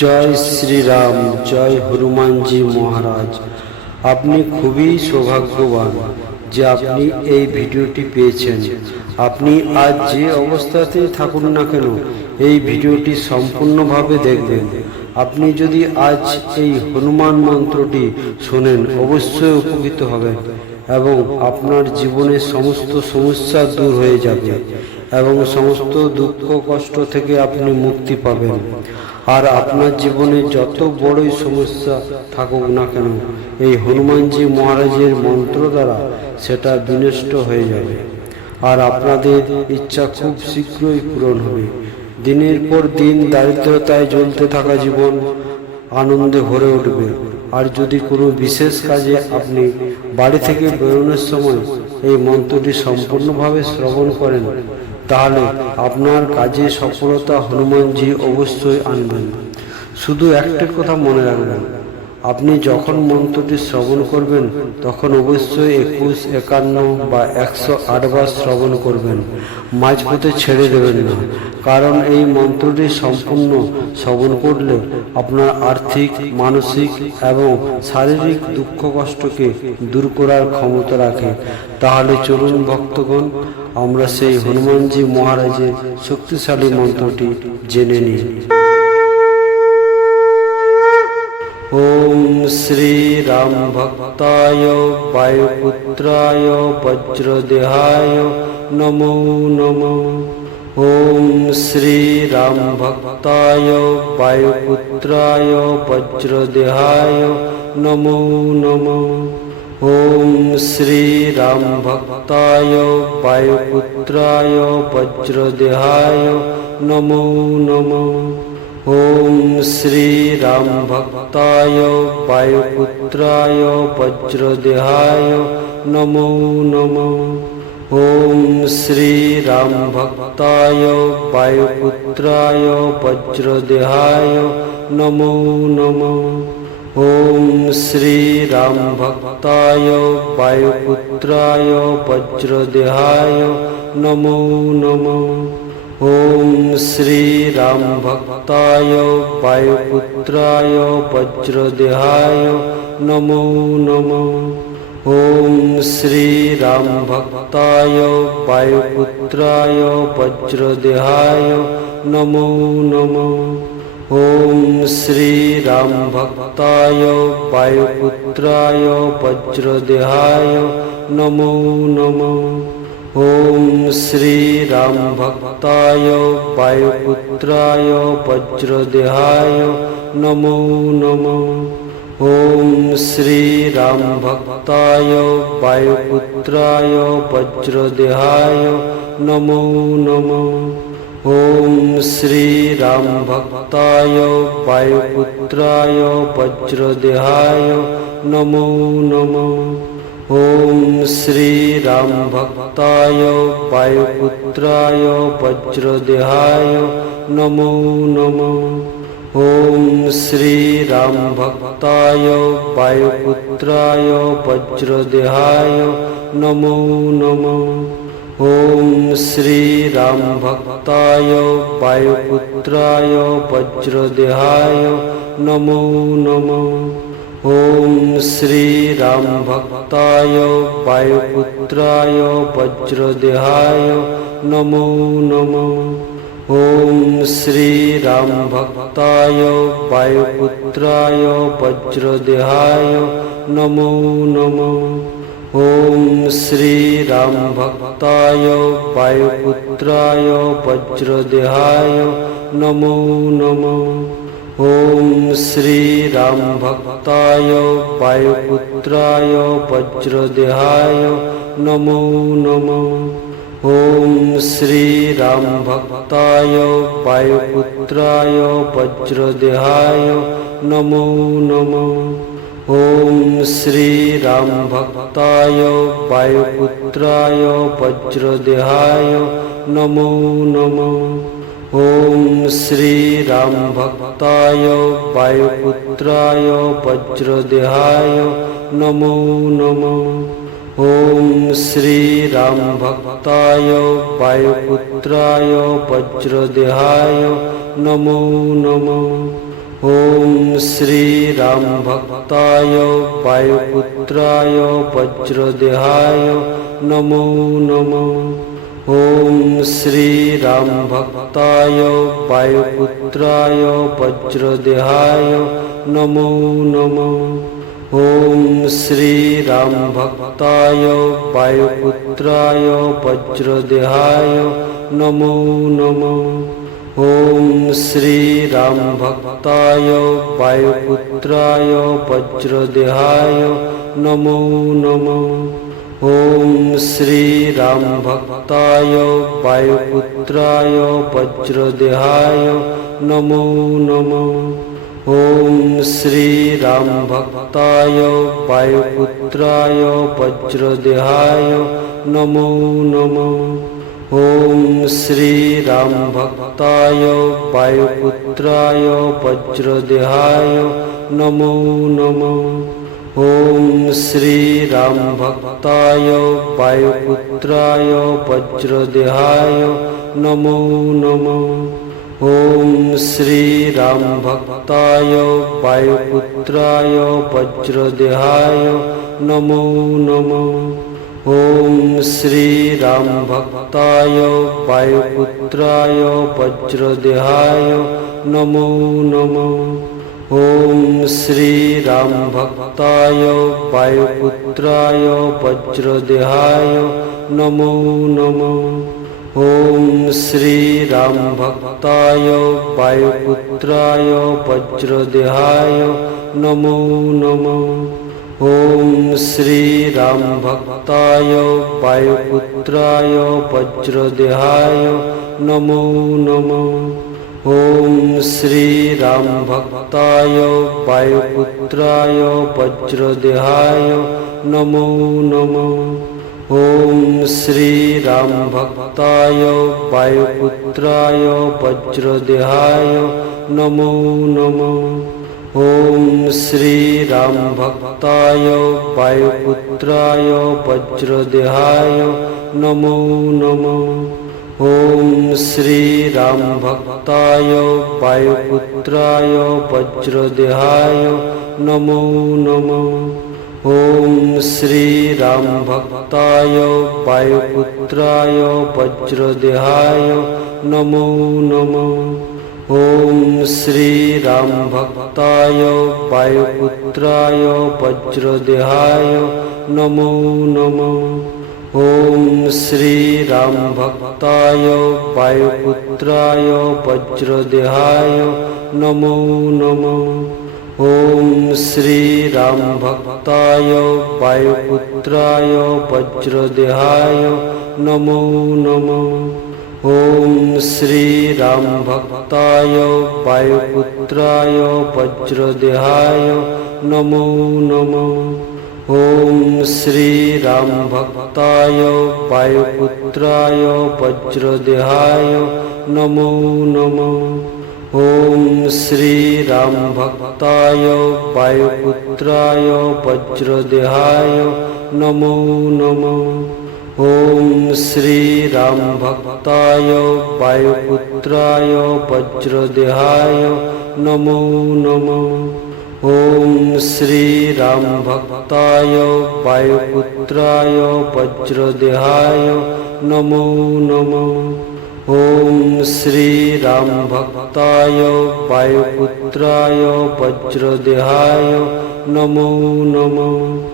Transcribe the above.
জয় শ্রীরাম, জয় হনুমানজি মহারাজ। আপনি খুবই সৌভাগ্যবান যে আপনি এই ভিডিওটি পেয়েছেন। আপনি আজ যে অবস্থাতেই থাকুন না কেন, এই ভিডিওটি সম্পূর্ণভাবে দেখবেন। আপনি যদি আজ এই হনুমান মন্ত্রটি শোনেন, অবশ্যই উপকৃত হবেন এবং আপনার জীবনের সমস্ত সমস্যা দূর হয়ে যাবে এবং সমস্ত দুঃখ কষ্ট থেকে আপনি মুক্তি পাবেন। আর আপনার জীবনে যত বড়ই সমস্যা থাকুক না কেন, এই হনুমানজি মহারাজের মন্ত্র দ্বারা সেটা বিনষ্ট হয়ে যাবে আর আপনাদের ইচ্ছা খুব শীঘ্রই পূরণ হবে। দিনের পর দিন দারিদ্রতায় জ্বলতে থাকা জীবন আনন্দে ভরে উঠবে। আর যদি কোনো বিশেষ কাজে আপনি বাড়ি থেকে বেরোনোর সময় এই মন্ত্রটি সম্পূর্ণভাবে শ্রবণ করেন, তাহলে আপনার কাজে সফলতা হনুমানজি অবশ্যই আনবেন। শুধু একটা কথা মনে রাখবেন, আপনি যখন মন্ত্রটি শ্রবণ করবেন তখন অবশ্যই 21, 51 বা 108 বার শ্রবণ করবেন। মাঝপথে ছেড়ে দেবেন না, কারণ এই মন্ত্রটি সম্পূর্ণ শ্রবণ করলে আপনার আর্থিক, মানসিক এবং শারীরিক দুঃখ কষ্টকে দূর করার ক্ষমতা রাখে। তাহলে চলুন ভক্তগণ, আমরা সেই হনুমানজি মহারাজের শক্তিশালী মন্ত্রটি জেনে নিই। ওম শ্রী রাম ভক্তায় বায়ুপুত্রায় বজ্রদেহায় নমো নমঃ। ওম শ্রী রাম ভক্তায় বায়ুপুত্রায় বজ্রদেহায় নমো নমঃ। ওম শ্রী রাম ভক্তায় বায়ুপুত্রায় বজ্রদেহায় নমো নমঃ। ওম শ্রী রাম ভক্তায় বায়ুপুত্রায় বজ্রদেহায় নমো নমঃ। ওম শ্রী রাম ভক্তায় বায়ুপুত্রায় বজ্রদেহায় নমো নমঃ। ওম শ্রী রাম ভক্তায় বায়ুপুত্রায় বজ্রদেহায় নমো নমঃ। ওম শ্রী রাম ভক্তায় বায়ুপুত্রায় বজ্রদেহায় নমো নমঃ। ওম শ্রী রাম ভক্তায় বায়ুপুত্রায় বজ্রদেহায় নমো নমঃ। ওম শ্রী রাম ভক্তায় বায়ুপুত্রায় বজ্রদেহায় নমো নমঃ। ওম শ্রী রাম ভক্তায় বায়ুপুত্রায় বজ্রদেহায় নমো নমঃ। ওম শ্রী রাম ভক্তায় বায়ুপুত্রায় বজ্রদেহায় নমো নমঃ। ওম শ্রী রাম ভক্তায় বায়ুপুত্রায় বজ্রদেহায় নমো নমঃ। ওম শ্রী রাম ভক্তায় বায়ুপুত্রায় বজ্রদেহায় নমো নমঃ। ওম শ্রী রাম ভক্তায় বায়ুপুত্রায় বজ্রদেহায় নমো নমঃ। ওম শ্রী রাম ভক্তায় বায়ুপুত্রায় বজ্রদেহায় নমো নমঃ। ওম শ্রী রাম ভক্তায় বায়ুপুত্রায় বজ্রদেহায় নমো নমঃ। ওম শ্রী রাম ভক্তায় বায়ুপুত্রায় বজ্রদেহায় নমো নমঃ। ওম শ্রী রাম ভক্তায় বায়ুপুত্রায় বজ্রদেহায় নমো নমঃ। ওম শ্রী রাম ভক্তায় বায়ুপুত্রায় বজ্রদেহায় নমো নমঃ। ওম শ্রী রাম ভক্তায় বায়ুপুত্রায় বজ্রদেহায় নমো নমঃ। ওম শ্রী রাম ভক্তায় বায়ুপুত্রায় বজ্রদেহায় নমো নমঃ। ওম শ্রী রাম ভক্তায় বায়ুপুত্রায় বজ্রদেহায় নমো নমঃ। ওম শ্রী রাম ভক্তায় বায়ুপুত্রায় বজ্রদেহায় নমো নমঃ। ॐ श्रीराम भक्ताय वायुपुत्राय वज्रदेहाय नमो नमः। ॐ श्रीराम भक्ताय वायुपुत्राय वज्रदेहाय नमो नमः। ॐ श्रीराम भक्ताय वायुपुत्राय वज्रदेहाय नमो नमः। ॐ श्रीराम भक्ताय वायुपुत्राय वज्रदेहाय नमो नमः। ॐ श्रीराम भक्ताय वायुपुत्राय वज्रदेहाय नमो नमः। ॐ श्रीराम भक्ताय वायुपुत्राय वज्रदेहाय नमो नमः। ॐ श्रीराम भक्ताय वायुपुत्राय वज्रदेहाय नमो नमः। ॐ श्रीराम भक्ताय वायुपुत्राय वज्रदेहाय नमो नमः। ॐ श्रीराम भक्ताय वायुपुत्राय वज्रदेहाय नमो नमः। ॐ श्रीराम भक्ताय वायुपुत्राय वज्रदेहाय नमो नमः। ॐ श्रीराम भक्ताय वायुपुत्राय वज्रदेहाय नमो नमः। ॐ श्रीराम भक्ताय वायुपुत्राय वज्रदेहाय नमो नमः। ॐ श्रीराम भक्ताय वायुपुत्राय वज्रदेहाय नमो नमः। ॐ श्रीराम भक्ताय वायुपुत्राय वज्रदेहाय नमो नमः। ॐ श्रीराम भक्ताय वायुपुत्राय वज्रदेहाय नमो नमः। ॐ श्रीराम भक्ताय वायुपुत्राय वज्रदेहाय नमो नमः। ॐ श्रीराम भक्ताय वायुपुत्राय वज्रदेहाय नमो नमः। ॐ श्रीराम भक्ताय वायुपुत्राय वज्रदेहाय नमो नमः। ॐ श्रीराम भक्ताय वायुपुत्राय वज्रदेहाय नमो नमः। ॐ श्रीराम भक्ताय वायुपुत्राय वज्रदेहाय नमो नमः। ॐ श्रीराम भक्ताय वायुपुत्राय वज्रदेहाय नमो नमः। ॐ श्रीराम भक्ताय वायुपुत्राय वज्रदेहाय नमो नमः। ॐ श्रीराम भक्ताय वायुपुत्राय वज्रदेहाय नमो नमः। ॐ श्रीराम भक्ताय वायुपुत्राय वज्रदेहाय नमो नमः। ॐ श्रीराम भक्ताय वायुपुत्राय वज्रदेहाय नमो नमः। ॐ श्रीराम भक्ताय वायुपुत्राय वज्रदेहाय नमो नमः। ॐ श्रीराम भक्ताय वायुपुत्राय वज्रदेहाय नमो नमः।